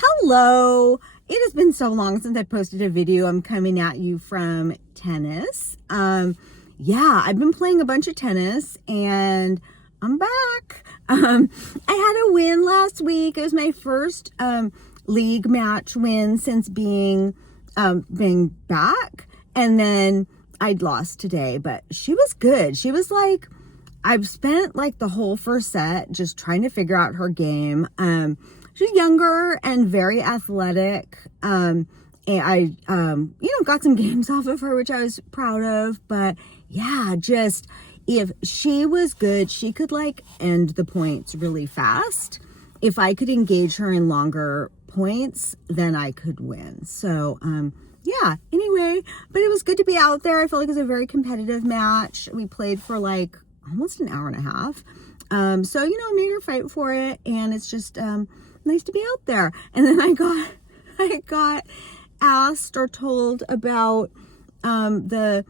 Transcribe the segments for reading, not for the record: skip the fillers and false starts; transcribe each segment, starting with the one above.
Hello. It has been so long since I posted a video. I'm coming at you from tennis. Yeah, I've been playing a bunch of tennis and I'm back. I had a win last week. It was my first league match win since being back. And then I'd lost today, but she was good. She was like, I've spent like the whole first set just trying to figure out her game. She's younger and very athletic. And I, got some games off of her, which I was proud of. But yeah, just if she was good, she could like end the points really fast. If I could engage her in longer points, then I could win. So, yeah, anyway, but it was good to be out there. I felt like it was a very competitive match. We played for like almost an hour and a half. So, I made her fight for it, and it's just, nice to be out there. And then I got asked or told about the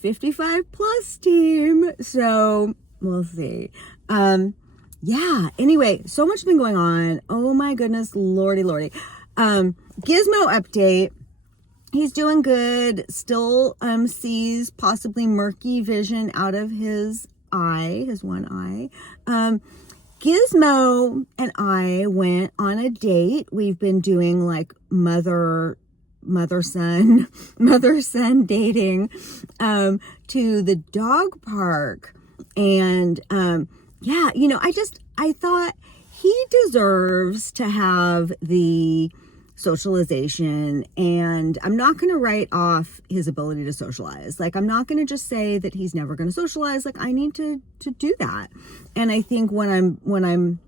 55 plus team, so we'll see. Yeah, anyway, so much has been going on. Oh my goodness, lordy. Gizmo update. He's doing good. Still sees possibly murky vision out of his eye, his one eye. Gizmo and I went on a date. We've been doing like mother-son dating to the dog park. And yeah, I thought he deserves to have the socialization, and I'm not going to write off his ability to socialize. Like, I'm not going to just say that he's never going to socialize. Like, I need to do that. And I think when I'm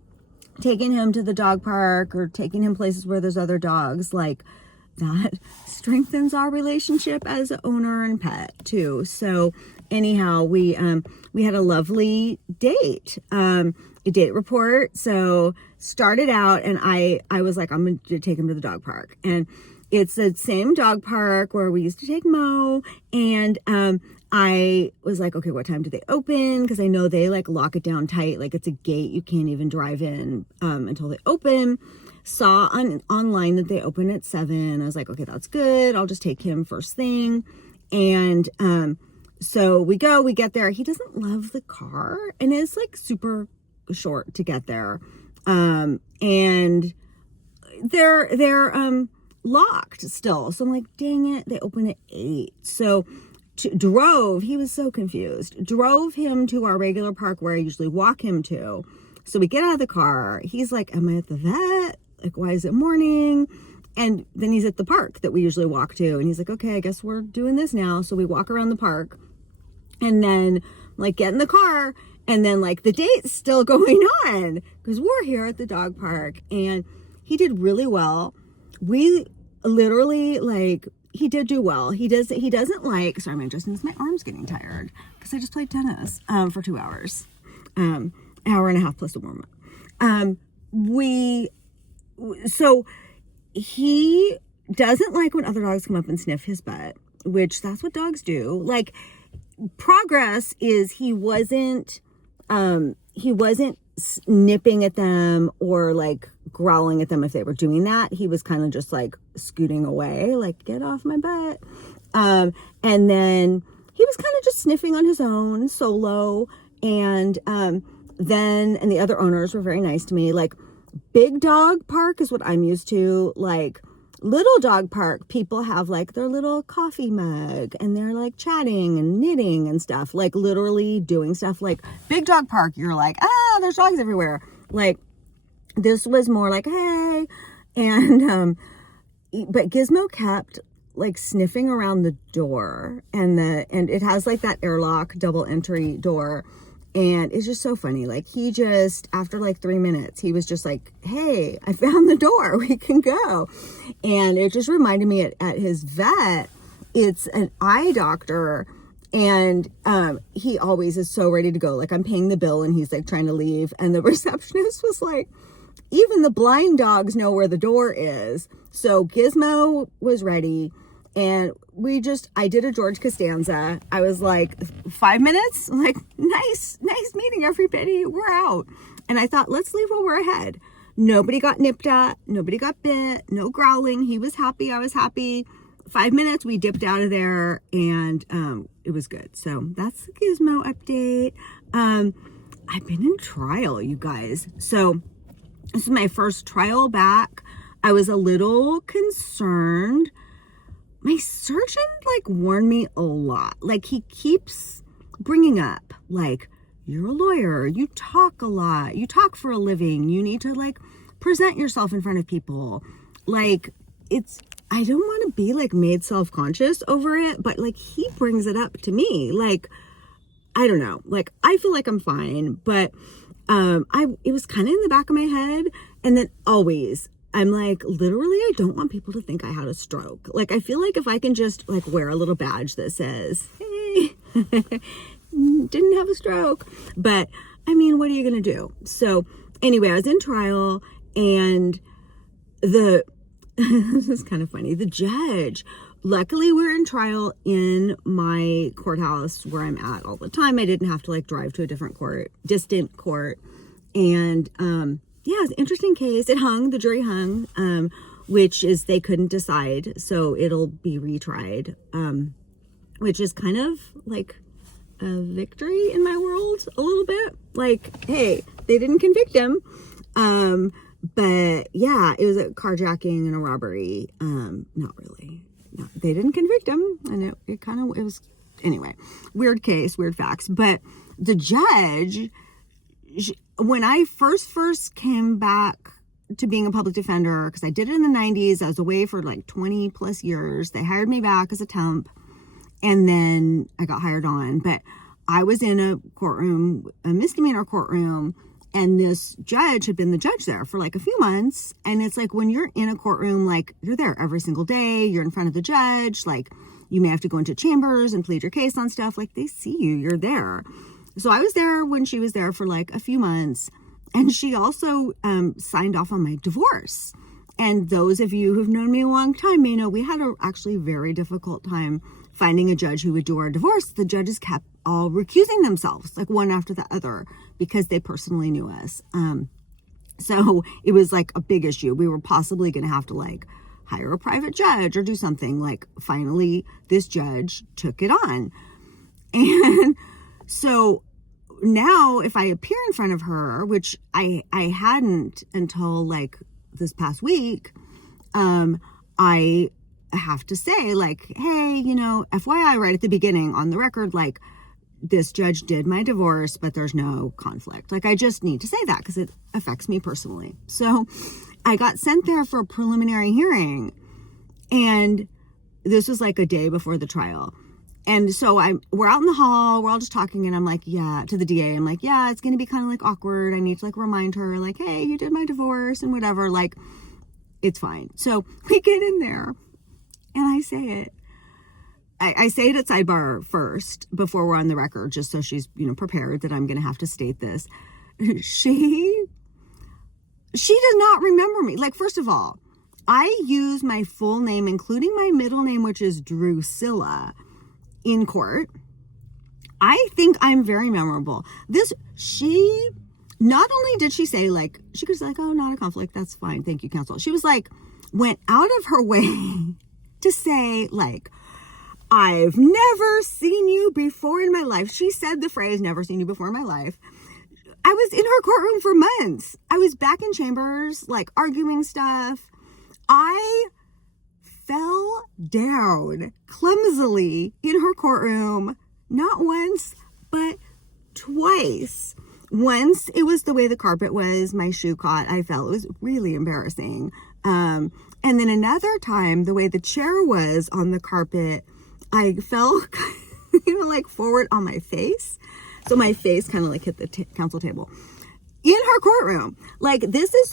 taking him to the dog park or taking him places where there's other dogs, like, that strengthens our relationship as an owner and pet too. So anyhow, we had a lovely date. A date report. So started out, and I was like, I'm going to take him to the dog park. And it's the same dog park where we used to take Mo. And I was like, okay, what time do they open? Because I know they like lock it down tight. Like, it's a gate. You can't even drive in until they open. Saw online that they open at 7. I was like, okay, that's good. I'll just take him first thing. And so we get there. He doesn't love the car, and it's like super short to get there. And they're locked still. So I'm like, dang it, they open at 8. So he was so confused. Drove him to our regular park where I usually walk him to. So we get out of the car. He's like, am I at the vet? Like, why is it morning? And then he's at the park that we usually walk to. And he's like, okay, I guess we're doing this now. So we walk around the park, and then like get in the car, and then like the date's still going on because we're here at the dog park. And he did really well. We literally, like, he did do well. He doesn't like, sorry, my arm's getting tired because I just played tennis for 2 hours, an hour and a half plus a warm up. So he doesn't like when other dogs come up and sniff his butt, which that's what dogs do. Like, progress is he wasn't nipping at them or like growling at them if they were doing that. He was kind of just like scooting away, like, get off my butt. And then he was kind of just sniffing on his own solo. And the other owners were very nice to me. Like, big dog park is what I'm used to. Like, little dog park, people have like their little coffee mug and they're like chatting and knitting and stuff, like literally doing stuff. Like, big dog park, you're like, there's dogs everywhere. Like, this was more like, hey. And but Gizmo kept like sniffing around the door, and it has like that airlock double entry door. And it's just so funny. Like, he just, after like 3 minutes, he was just like, hey, I found the door. We can go. And it just reminded me at his vet, it's an eye doctor. And he always is so ready to go. Like, I'm paying the bill and he's like trying to leave. And the receptionist was like, even the blind dogs know where the door is. So Gizmo was ready. And I did a George Costanza. I was like, 5 minutes? I'm like, nice meeting everybody. We're out. And I thought, let's leave while we're ahead. Nobody got nipped at, nobody got bit, no growling. He was happy, I was happy. 5 minutes, we dipped out of there, and it was good. So that's the Gizmo update. I've been in trial, you guys. So this is my first trial back. I was a little concerned. My surgeon warned me a lot. He keeps bringing up you're a lawyer, you talk a lot, you talk for a living, you need to present yourself in front of people. I don't want to be made self-conscious over it, but he brings it up to me. I don't know, I feel like I'm fine, but it was kind of in the back of my head. And then always I'm literally, I don't want people to think I had a stroke. I feel if I can just wear a little badge that says, hey, didn't have a stroke. But I mean, what are you going to do? So anyway, I was in trial, and this is kind of funny. The judge, luckily we're in trial in my courthouse where I'm at all the time. I didn't have to drive to a different court, distant court. And, yeah, it's an interesting case. The jury hung, which is they couldn't decide. So it'll be retried, which is kind of a victory in my world a little bit. Hey, they didn't convict him. But yeah, it was a carjacking and a robbery. Not really. No, they didn't convict him. And it was, anyway, weird case, weird facts. But the judge, when I first came back to being a public defender, because I did it in the 90s, I was away for 20 plus years. They hired me back as a temp, and then I got hired on. But I was in a courtroom, a misdemeanor courtroom, and this judge had been the judge there for a few months. And it's when you're in a courtroom, you're there every single day, you're in front of the judge, you may have to go into chambers and plead your case on stuff. They see you, you're there. So I was there when she was there for a few months, and she also signed off on my divorce. And those of you who've known me a long time may know we had a actually very difficult time finding a judge who would do our divorce. The judges kept all recusing themselves, one after the other, because they personally knew us. So it was a big issue. We were possibly going to have to hire a private judge or do something. Finally, this judge took it on. And so now if I appear in front of her, which I hadn't until this past week, I have to say hey, FYI, right at the beginning on the record, this judge did my divorce, but there's no conflict. I just need to say that because it affects me personally. So I got sent there for a preliminary hearing, and this was a day before the trial. And so we're out in the hall, we're all just talking, and I'm yeah, to the DA, I'm yeah, it's going to be kind of awkward. I need to remind her hey, you did my divorce and whatever, it's fine. So we get in there, and I say it. I say it at sidebar first before we're on the record, just so she's, prepared that I'm going to have to state this. She does not remember me. First of all, I use my full name, including my middle name, which is Drusilla, in court. I think I'm very memorable. She not only did she say she could say oh, not a conflict, that's fine, thank you, counsel. She was went out of her way to say I've never seen you before in my life. She said the phrase, never seen you before in my life. I was in her courtroom for months. I was back in chambers, arguing stuff. I fell down clumsily in her courtroom, not once, but twice. Once, it was the way the carpet was, my shoe caught, I fell. It was really embarrassing. And then another time, the way the chair was on the carpet, I fell, forward on my face. So my face kind of hit the counsel table in her courtroom. This is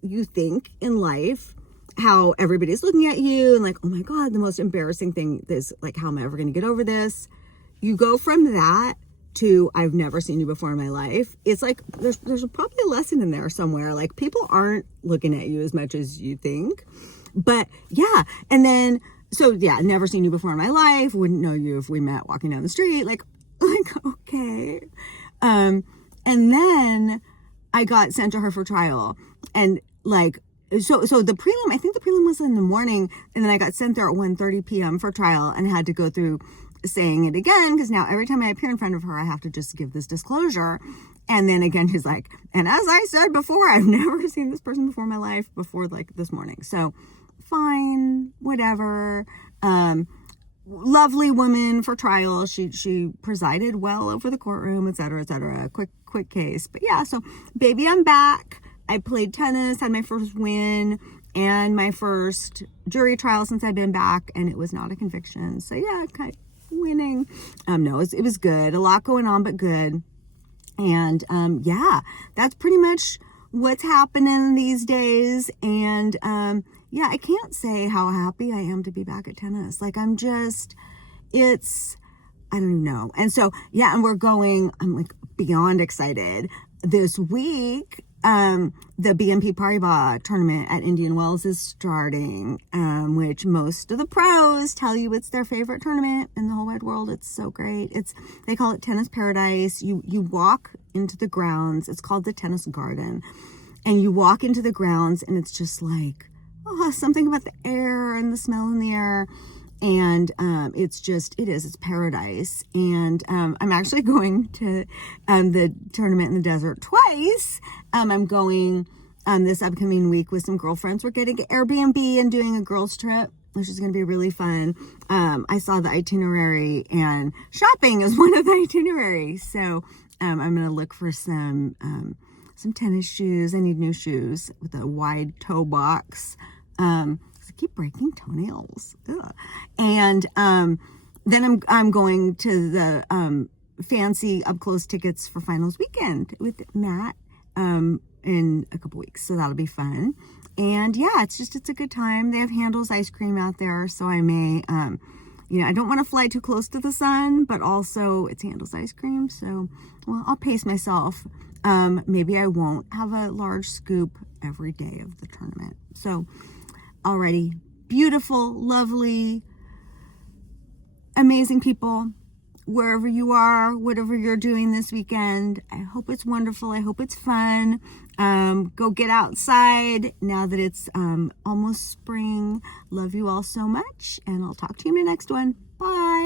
you think in life how everybody's looking at you and oh my God, the most embarrassing thing is how am I ever going to get over this? You go from that to I've never seen you before in my life. It's there's probably a lesson in there somewhere. People aren't looking at you as much as you think. But yeah, and then so yeah, never seen you before in my life. Wouldn't know you if we met walking down the street. Okay. And then I got sent to her for trial. And like, so the prelim, I think the prelim was in the morning, and then I got sent there at 1:30 p.m. for trial and had to go through saying it again, because now every time I appear in front of her, I have to just give this disclosure. And then again, she's like, and as I said before, I've never seen this person before in my life before like this morning. So fine, whatever. Lovely woman for trial. She presided well over the courtroom, et cetera, et cetera. Quick case. But yeah, so baby, I'm back. I played tennis, had my first win and my first jury trial since I've been back, and it was not a conviction. So yeah, kind of winning. No, it was good. A lot going on, but good. And yeah, that's pretty much what's happening these days. And yeah, I can't say how happy I am to be back at tennis. Like, I don't know. And so, yeah, and I'm like beyond excited. This week, the BNP Paribas tournament at Indian Wells is starting, which most of the pros tell you it's their favorite tournament in the whole wide world. It's so great. They call it Tennis Paradise. You walk into the grounds. It's called the Tennis Garden. And you walk into the grounds, and it's just like, something about the air and the smell in the air. And it's paradise. And I'm actually going to the tournament in the desert twice. I'm going this upcoming week with some girlfriends. We're getting an Airbnb and doing a girls trip, which is going to be really fun. I saw the itinerary, and shopping is one of the itineraries. So I'm going to look for some tennis shoes. I need new shoes with a wide toe box. I keep breaking toenails. Ugh. And then I'm going to the fancy up close tickets for finals weekend with Matt in a couple weeks. So that'll be fun. And yeah, it's a good time. They have Handel's ice cream out there, so I may I don't want to fly too close to the sun, but also it's Handel's ice cream, so well, I'll pace myself. Maybe I won't have a large scoop every day of the tournament. So already beautiful, lovely, amazing people, wherever you are, whatever you're doing this weekend. I hope it's wonderful. I hope it's fun. Go get outside now that it's almost spring. Love you all so much, and I'll talk to you in my next one. Bye.